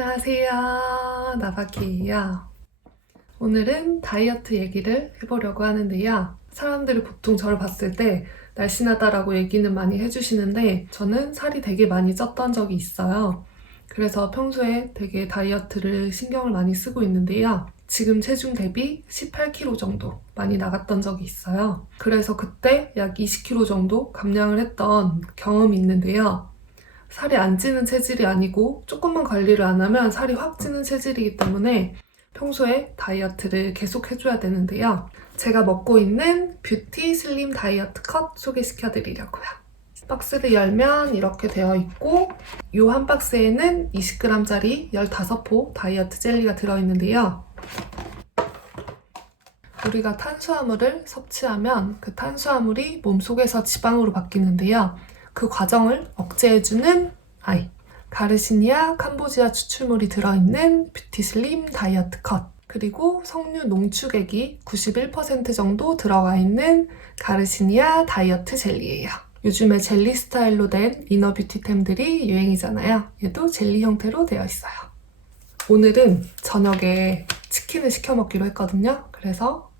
안녕하세요. 나바키예요. 오늘은 다이어트 얘기를 해보려고 하는데요. 사람들이 보통 저를 봤을 때 날씬하다라고 얘기는 많이 해주시는데 저는 살이 되게 많이 쪘던 적이 있어요. 그래서 평소에 되게 다이어트를 신경을 많이 쓰고 있는데요. 지금 체중 대비 18kg 정도 많이 나갔던 적이 있어요. 그래서 그때 약 20kg 정도 감량을 했던 경험이 있는데요. 살이 안 찌는 체질이 아니고 조금만 관리를 안 하면 살이 확 찌는 체질이기 때문에 평소에 다이어트를 계속 해줘야 되는데요. 제가 먹고 있는 뷰티 슬림 다이어트 컷 소개시켜 드리려고요. 박스를 열면 이렇게 되어 있고 이 한 박스에는 20g짜리 15포 다이어트 젤리가 들어있는데요. 우리가 탄수화물을 섭취하면 그 탄수화물이 몸속에서 지방으로 바뀌는데요. 그 과정을 억제해주는 아이. 가르시니아 캄보지아 추출물이 들어있는 뷰티 슬림 다이어트 컷. 그리고 석류 농축액이 91% 정도 들어가 있는 가르시니아 다이어트 젤리예요. 요즘에 젤리 스타일로 된 이너 뷰티템들이 유행이잖아요. 얘도 젤리 형태로 되어 있어요. 오늘은 저녁에 치킨을 시켜 먹기로 했거든요. 그래서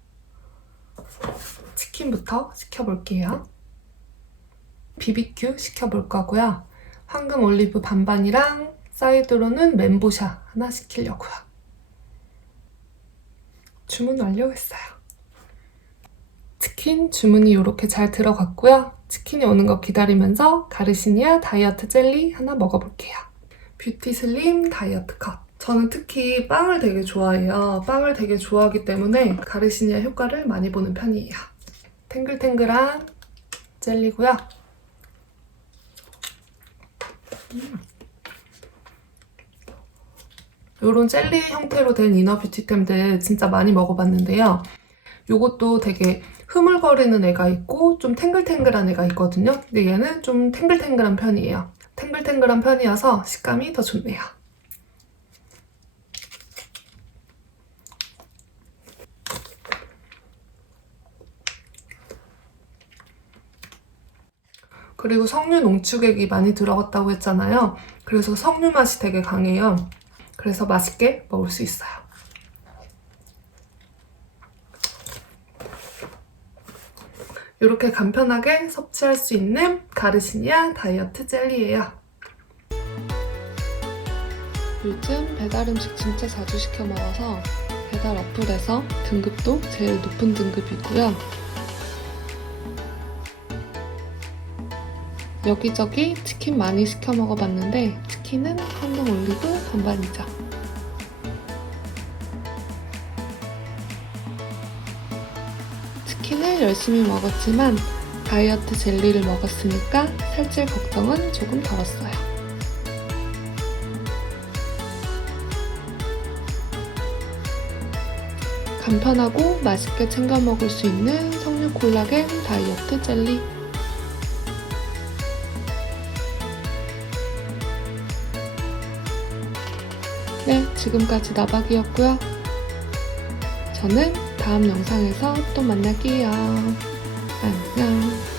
치킨부터 시켜볼게요. BBQ 시켜볼 거고요. 황금 올리브 반반이랑 사이드로는 멘보샤 하나 시키려고요. 주문 완료했어요. 치킨 주문이 이렇게 잘 들어갔고요. 치킨이 오는 거 기다리면서 가르시니아 다이어트 젤리 하나 먹어볼게요. 뷰티 슬림 다이어트 컷. 저는 특히 빵을 되게 좋아해요. 빵을 되게 좋아하기 때문에 가르시니아 효과를 많이 보는 편이에요. 탱글탱글한 젤리고요. 이런 젤리 형태로 된 이너 뷰티템들 진짜 많이 먹어봤는데요. 요것도 되게 흐물거리는 애가 있고 좀 탱글탱글한 애가 있거든요. 근데 얘는 좀 탱글탱글한 편이에요. 탱글탱글한 편이어서 식감이 더 좋네요. 그리고 석류 농축액이 많이 들어갔다고 했잖아요. 그래서 석류 맛이 되게 강해요. 그래서 맛있게 먹을 수 있어요. 이렇게 간편하게 섭취할 수 있는 가르시니아 다이어트 젤리예요. 요즘 배달 음식 진짜 자주 시켜 먹어서 배달 어플에서 등급도 제일 높은 등급이고요. 여기저기 치킨 많이 시켜 먹어봤는데 치킨은 황금 올리브 반반이죠. 치킨을 열심히 먹었지만 다이어트 젤리를 먹었으니까 살찔 걱정은 조금 덜었어요. 간편하고 맛있게 챙겨 먹을 수 있는 석류 콜라겐 다이어트 젤리 네, 지금까지 나박이었고요. 저는 다음 영상에서 또 만날게요. 안녕.